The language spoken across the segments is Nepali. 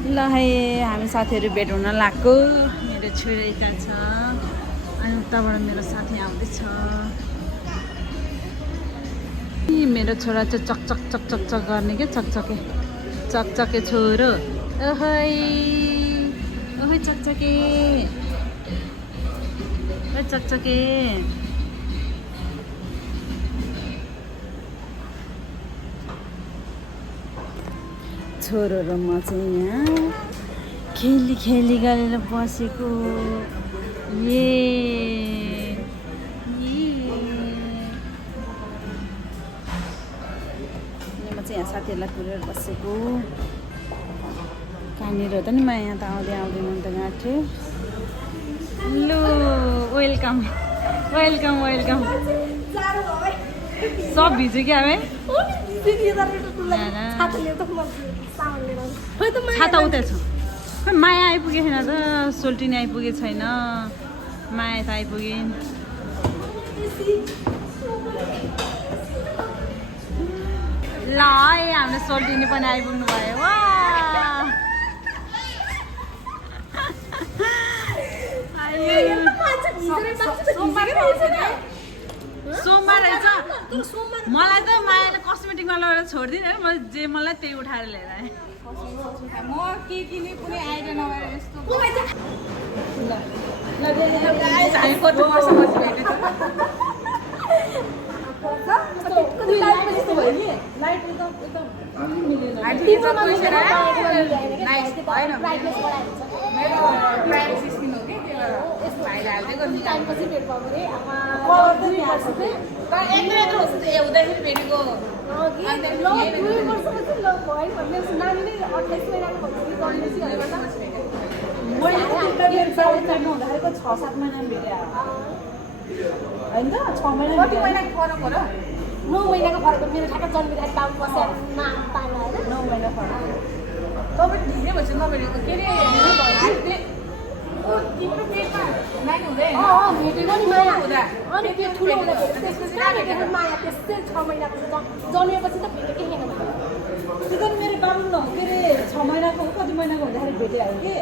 ल है हामी साथीहरू भेट हुन लाग्यो मेरो छोरा यता छ अनि उताबाट मेरो साथी आउँदैछ मेरो छोरा चाहिँ चकचक चकचक चक गर्ने के चकचके छोरो ओहै ओहै चकचके ओहै चकचके छोरो र म चाहिँ यहाँ खेली गरेर बसेको म चाहिँ यहाँ साथीहरूलाई कुरेर बसेको कहाँनिर हो त नि म यहाँ त आउँदै मन त गएको थियो लु वेलकम सब भिज्यो क्या है छाता उतै छ खै माया आइपुगेको छैन त सोल्टिनी आइपुगेको छैन माया त आइपुगे ल है हाम्रो सोल्टिनी पनि आइपुग्नु भयो वा सोमबार रहेछ मलाई त मायाले कस्मेटिकमा लगाएर छोडिदिनु है जे मलाई त्यही उठाएर लिएर आएँ म के किने कुनै आइडिया नभएर यस्तो हामी कति वर्षपछि भेटेँ जन्मेपछि त भेटेकै छैन त्यो त मेरो बाबु न के अरे 6 महिनाको कति महिनाको हुँदाखेरि भेटे आयो कि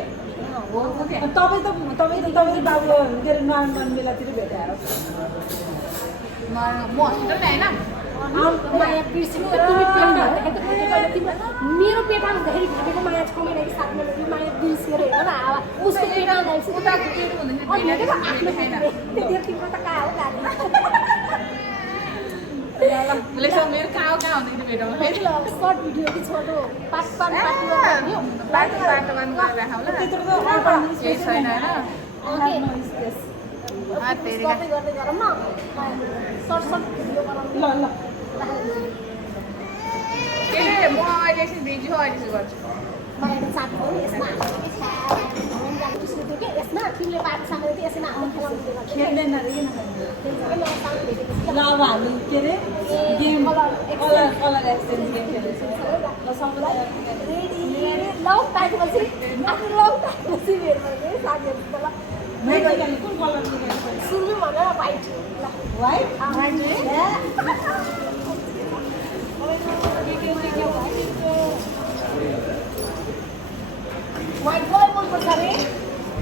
तपाईँ त बाबु के अरे नराम्रो बेलातिर भेटे आयो म हस्पिटल होइन माया बिर्सिनु मेरो पेटमा हुँदाखेरि भेटेको माया 6 महिनाको 7 महिनाको माया बिर्सेर हेर न उसको पेटमा हुँदाखेरि तिम्रो त कहाँ हो मेरो कहाँ हुँदैन भेटौँ सर्ट भिडियो कि छोटो पार्ट केही छैन होइन गर्दै गरौँ न सर्ट भिडियो बनाउनु ल के अरे म अहिले एकछिन बिजी हो अहिले गर्छु मलाई त साथी हो नि यसमा यसमा तिमीले बाटो सामेर चाहिँ यसमा आउनु खेलाउनु खेल्दैन रे किन ल अब हामी के अरे गेम कलर एक्सचेन्ज गेम खेल्दैछौँ लङ टाइमपछि आफ्नो लङ टाइमपछि भेट भयो साथीहरू ल कुन कलर सुरु भनेर वाइट वाइट कलर मनपर्छ अरे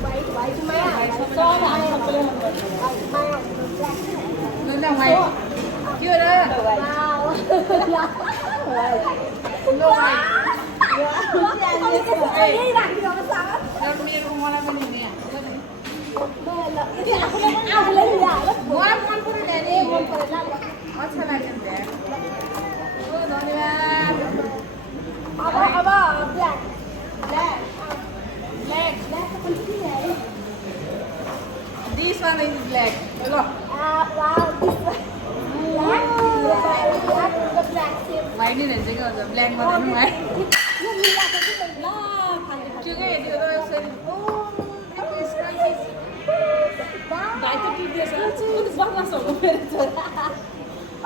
वाइट माया के हो र मेरो मलाई पनि हुने मलाई मन पऱ्यो अच्छा लाग्यो धन्यवाद अब black This one is black. Look. White नहीं रहने का होता black वाला नहीं white. क्योंकि ये तो सर oh इसका भाइ त टिप्दैछ उ त बदमास हो मेरो छोरा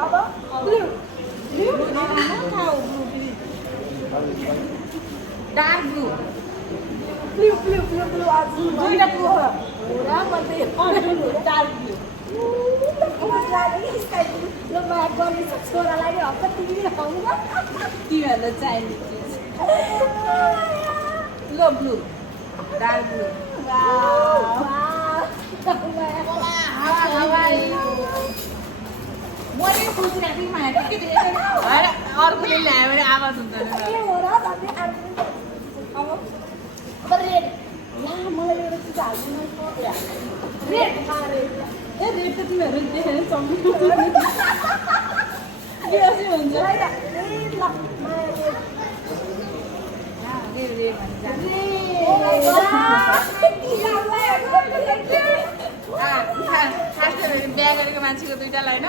अब ब्लू dark blue. ब्लू आज दुईटा blue हो. पुरा मते डार्क ब्लू ल बात गर्ने छोरालाई नि हप्ता तिमीले खुवाउनु तिमीहरूलाई चाहिने चिज लो ब्लू डार्क ब्लू मैले सोचिरहेको थिएँ माया के अर्कोले ल्यायो भने आवाज हुन्छ के हो र तपाईँ अब रेड ला मलाई एउटा चिज हाल्नु रेड ए रेड त तिमीहरू देखेर चम्किनु के असि हुन्छ बिहा गरेको मान्छेको दुइटा होइन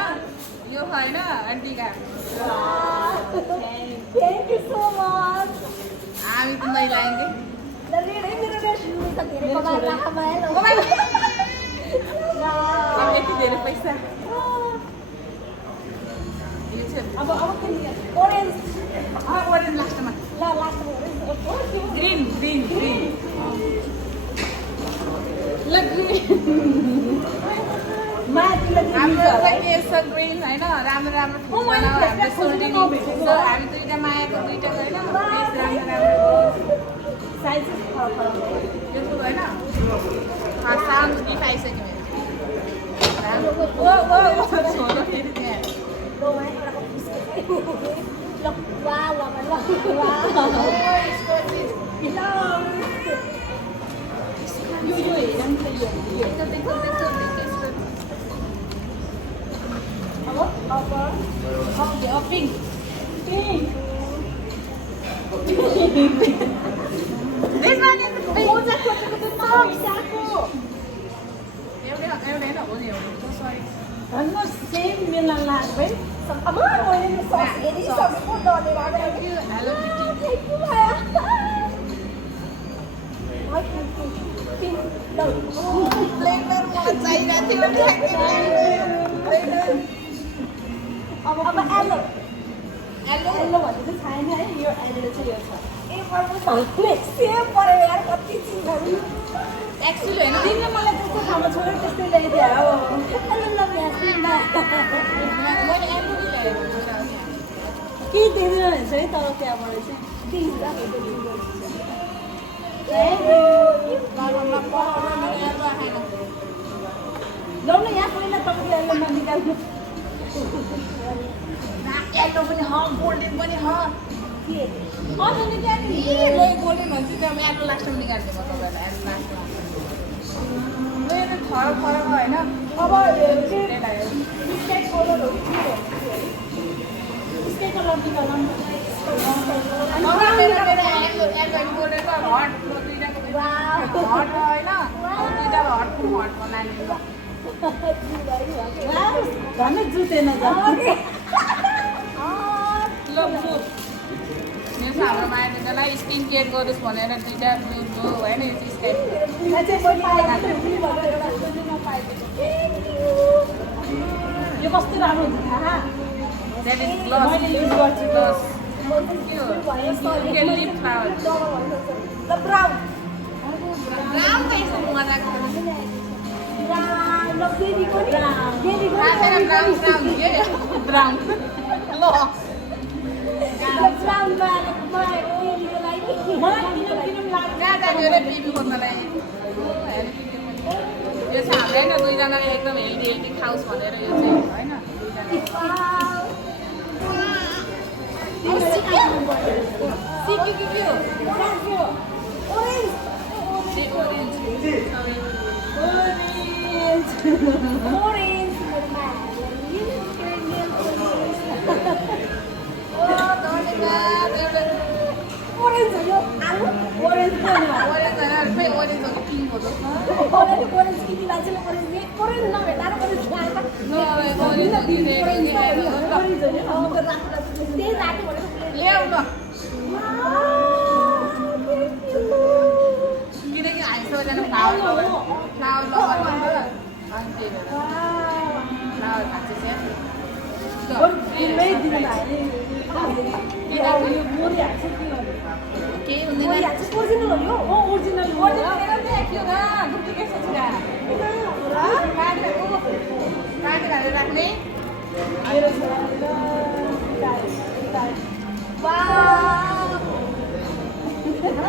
यो होइन आन्टीका थ्याङ्क यू सो मच हामी त मैले लाइन्थेँ अब यति धेरै पैसा यो चाहिँ अब ओरेन्ज ओरेन्ज लास्टमा ग्रिन ग्रिन ग्रिन ल ग्रिन हाम्रो चाहिँ यस्तो ग्रिन होइन राम्रो राम्रो फुल बनाऊ हामीले सोल्डिङ हामी दुइटा मायाको दुइटा होइन राम्रो राम्रो साइज यो फुल होइन साउन्ड गीत आइसक्यो मेरो छोडो फेरि त्यहाँ पिङ्क सेम मेला लाग्छ अब मैले सस हेरिसकेको डरले हेलो अब एलो एलो भन्ने चाहिँ छैन है यो एलो चाहिँ यो छ ए सेम पऱ्यो यार कति चिजहरू एक्चुअली होइन तिमीले मलाई त्यस्तो ठाउँमा छोडेर त्यस्तै ल्याइदियो के दिँदैन रहेछ है तर त्यहाँबाट चाहिँ लौ न यहाँ पहिला तपाईँले एलो ननिकाल्नु येल्लो पनि गोल्डन पनि के गोल्डन भन्छ त्यहाँ एल्लो लास्टमा निकाल्ने म तपाईँहरूलाई एल्लो लास्टमा मेरो फरक फरक होइन अब स्काई कलरहरू स्काई कलर निकाल्नु गोल्डनको हट दुइटाको हट होइन दुइटा हटको हट बनाने झन् जुतेन ल मेरो हाम्रो माया दुइटालाई स्किन केयर गरोस् भनेर दुइटा ब्लु ब्लु होइन यो यो कस्तो राम्रो हुन्छ थाहा द्याट इज ग्लस ग्लस के हो लिप फ्लावर ब्राउन ब्राउन त यस्तो मजाको ब्राउन ल कहाँ जाने अरे बिबी खोज्नलाई यो चाहिँ हाम्रो होइन दुईजनाले एकदम हेल्दी हेल्दी खाओस् भनेर यो चाहिँ होइन ल्याउ न किनकि हामी सबैजना फ्लावर लभर अनि त्यही भएर फ्लावर खान्छ केही हुँदैन काटेर राख्ने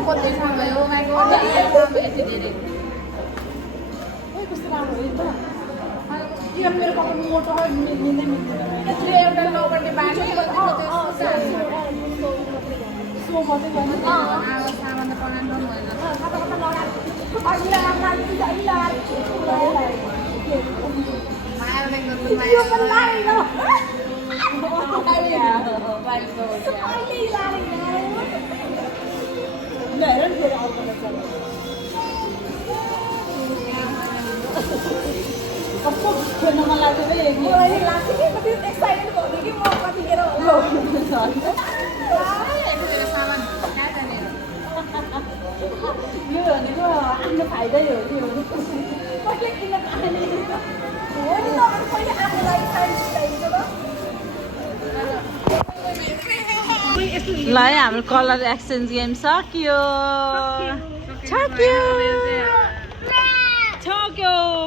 को देख्नु भयो माइ गॉड यति धेरै कस्तो राम्रो हो त यो मेरो कपाल मोटो हो मिल्दैन यसले एउटा लोबर्टी बाँड्ने सो मात्रै गर्नु सामान त बनाउनु भएन यो पनि लाएन कस्तो खेल्न मन लाग्छ मलाई लाग्छ कि कति एक्साइटेड भयो कि म कतिखेर यो भनेको आफ्नो फाइदै हो कि कहिले किन खाने हो नि त कहिले आफ्नो लागि ल है हाम्रो कलर एक्सचेन्ज गेम सक्यो सक्यो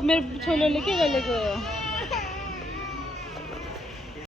मेरो छोलोले के गरेको